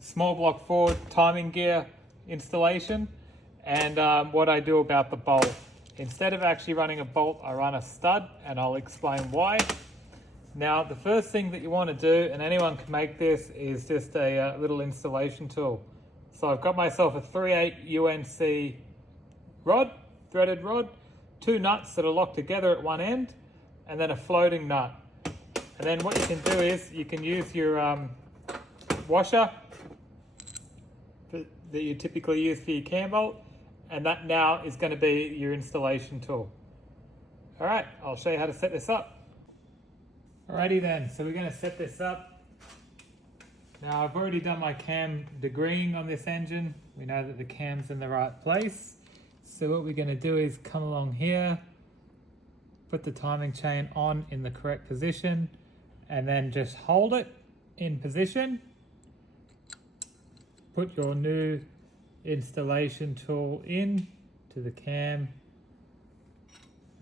small block Ford timing gear installation, and what I do about the bolt. Instead of actually running a bolt, I run a stud, and I'll explain why. Now, the first thing that you want to do, and anyone can make this, is just a little installation tool. So I've got myself a 3/8 UNC rod, threaded rod, 2 nuts that are locked together at one end, and then a floating nut. And then what you can do is you can use your washer that you typically use for your cam bolt, and that now is going to be your installation tool. All right, I'll show you how to set this up. Alrighty then, so we're going to set this up. Now I've already done my cam degreeing on this engine. We know that the cam's in the right place. So what we're going to do is come along here, put the timing chain on in the correct position, and then just hold it in position. Put your new installation tool in to the cam,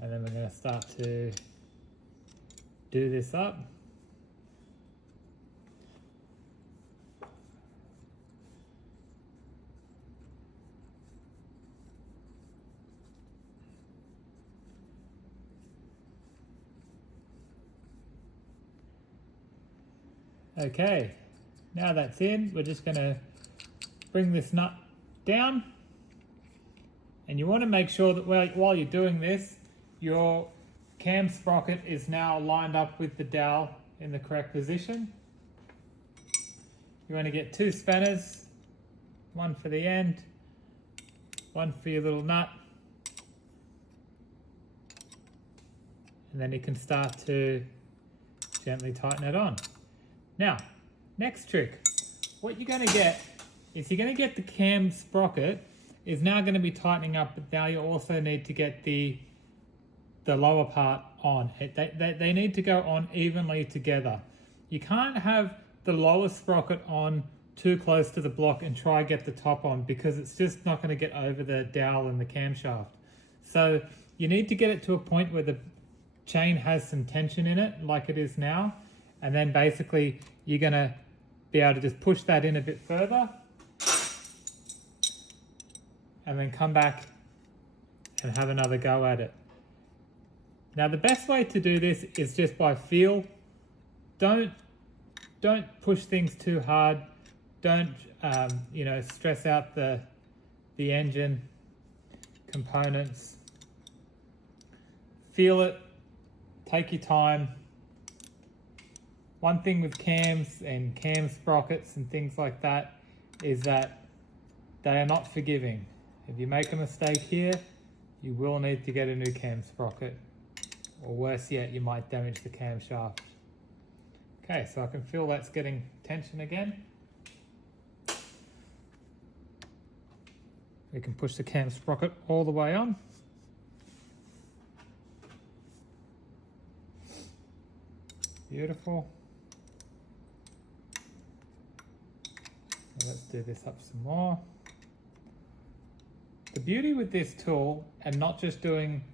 and then we're going to start to do this up. Okay, now that's in, we're just going to bring this nut down, and you want to make sure that while you're doing this, your cam sprocket is now lined up with the dowel in the correct position. You want to get 2 spanners, one for the end, one for your little nut, and then you can start to gently tighten it on. Now, next trick. What you're going to get is you're going to get the cam sprocket is now going to be tightening up, but now you also need to get the lower part on. They need to go on evenly together. You can't have the lower sprocket on too close to the block and try get the top on, because it's just not going to get over the dowel and the camshaft. So you need to get it to a point where the chain has some tension in it, like it is now, and then basically you're going to be able to just push that in a bit further and then come back and have another go at it. Now the best way to do this is just by feel. Don't push things too hard. Don't stress out the engine components. Feel it. Take your time. One thing with cams and cam sprockets and things like that is that they are not forgiving. If you make a mistake here, you will need to get a new cam sprocket, or worse yet, you might damage the camshaft. Okay, so I can feel that's getting tension again. We can push the cam sprocket all the way on. Beautiful. Let's do this up some more. The beauty with this tool, and not just doing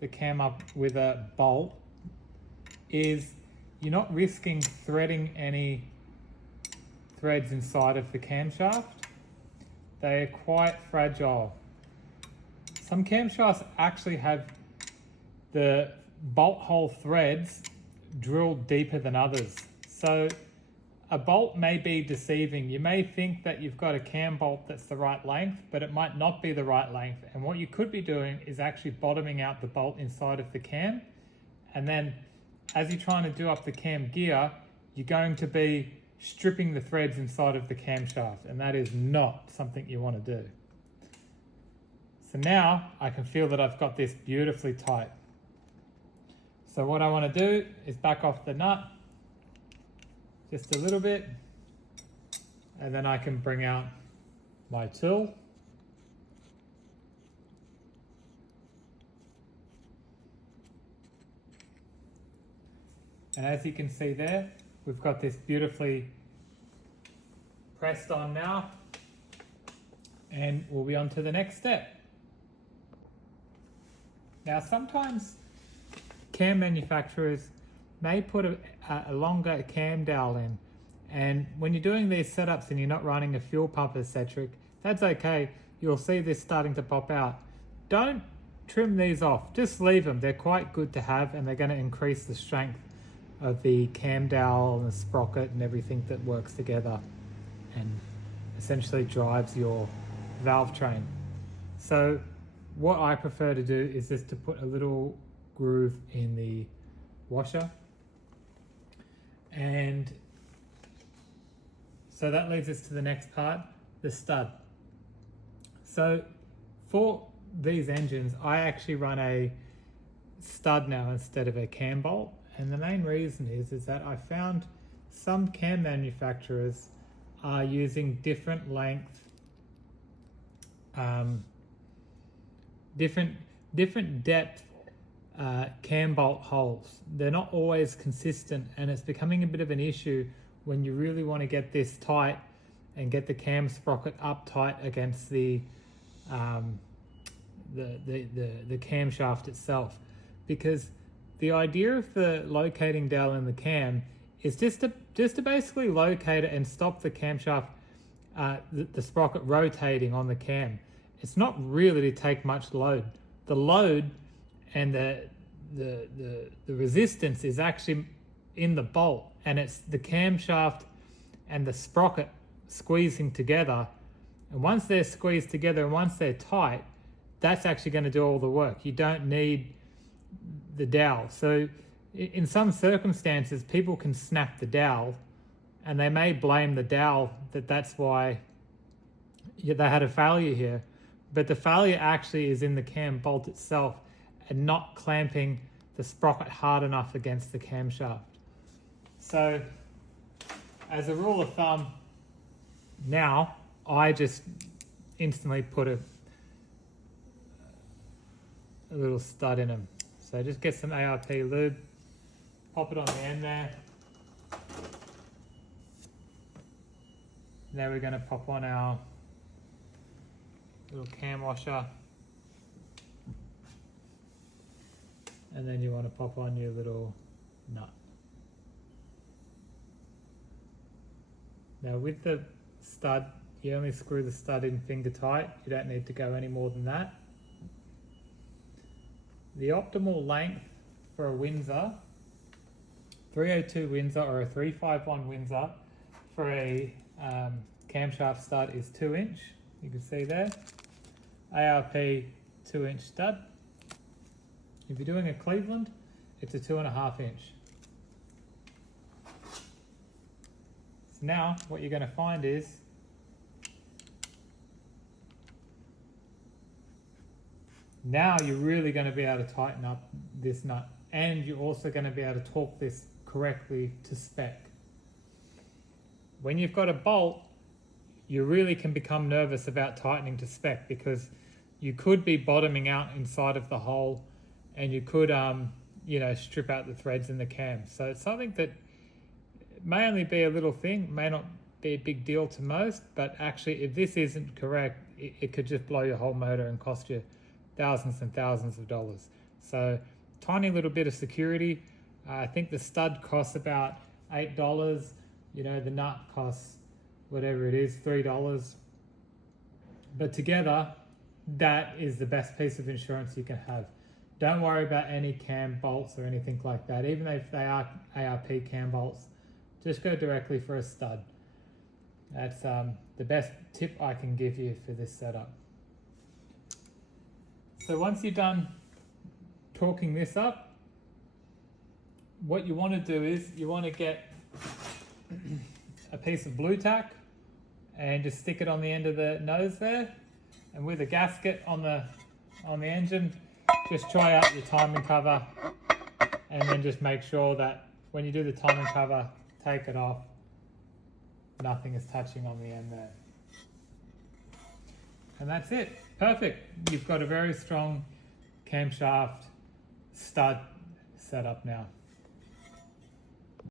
the cam up with a bolt, is you're not risking threading any threads inside of the camshaft. They are quite fragile. Some camshafts actually have the bolt hole threads drilled deeper than others. So a bolt may be deceiving. You may think that you've got a cam bolt that's the right length, but it might not be the right length. And what you could be doing is actually bottoming out the bolt inside of the cam. And then as you're trying to do up the cam gear, you're going to be stripping the threads inside of the camshaft. And that is not something you want to do. So now I can feel that I've got this beautifully tight. So what I want to do is back off the nut just a little bit, and then I can bring out my tool. And as you can see there, we've got this beautifully pressed on now, and we'll be on to the next step. Now sometimes cam manufacturers may put a longer cam dowel in, And when you're doing these setups and you're not running a fuel pump eccentric, that's okay. You'll see this starting to pop out. Don't trim these off, just leave them. They're quite good to have, and they're going to increase the strength of the cam dowel and the sprocket and everything that works together and essentially drives your valve train. So what I prefer to do is just to put a little groove in the washer, and so that leads us to the next part, the stud. So for these engines, I actually run a stud now instead of a cam bolt, and the main reason is that I found some cam manufacturers are using different length, different depth cam bolt holes. They're not always consistent, and it's becoming a bit of an issue when you really want to get this tight and get the cam sprocket up tight against the camshaft itself, because the idea of the locating dowel in the cam is just to basically locate it and stop the camshaft, the sprocket rotating on the cam. It's not really to take much load. The load and the resistance is actually in the bolt, and it's the camshaft and the sprocket squeezing together. And once they're squeezed together and once they're tight, that's actually going to do all the work. You don't need the dowel. So in some circumstances, people can snap the dowel, and they may blame the dowel that's why they had a failure here. But the failure actually is in the cam bolt itself and not clamping the sprocket hard enough against the camshaft. So as a rule of thumb, now I just instantly put a little stud in them. So just get some ARP lube, pop it on the end there. Now we're going to pop on our little cam washer, and then you want to pop on your little nut. Now with the stud, you only screw the stud in finger tight. You don't need to go any more than that. The optimal length for a Windsor, 302 Windsor or a 351 Windsor for a camshaft stud is 2 inch. You can see there. ARP 2 inch stud. If you're doing a Cleveland, it's a 2.5 inch. So now what you're going to find is now you're really going to be able to tighten up this nut, and you're also going to be able to torque this correctly to spec. When you've got a bolt, you really can become nervous about tightening to spec, because you could be bottoming out inside of the hole, and you could strip out the threads in the cam. So it's something that may only be a little thing, may not be a big deal to most, but actually if this isn't correct, it could just blow your whole motor and cost you thousands and thousands of dollars. So tiny little bit of security. I think the stud costs about $8. The nut costs whatever it is, $3. But together, that is the best piece of insurance you can have. Don't worry about any cam bolts or anything like that. Even if they are ARP cam bolts, just go directly for a stud. That's the best tip I can give you for this setup. So once you're done torquing this up, what you want to do is you want to get a piece of blue tack and just stick it on the end of the nose there, and with a gasket on the engine, just try out your timing cover, and then just make sure that when you do the timing cover, take it off, nothing is touching on the end there. And that's it. Perfect. You've got a very strong camshaft stud set up now.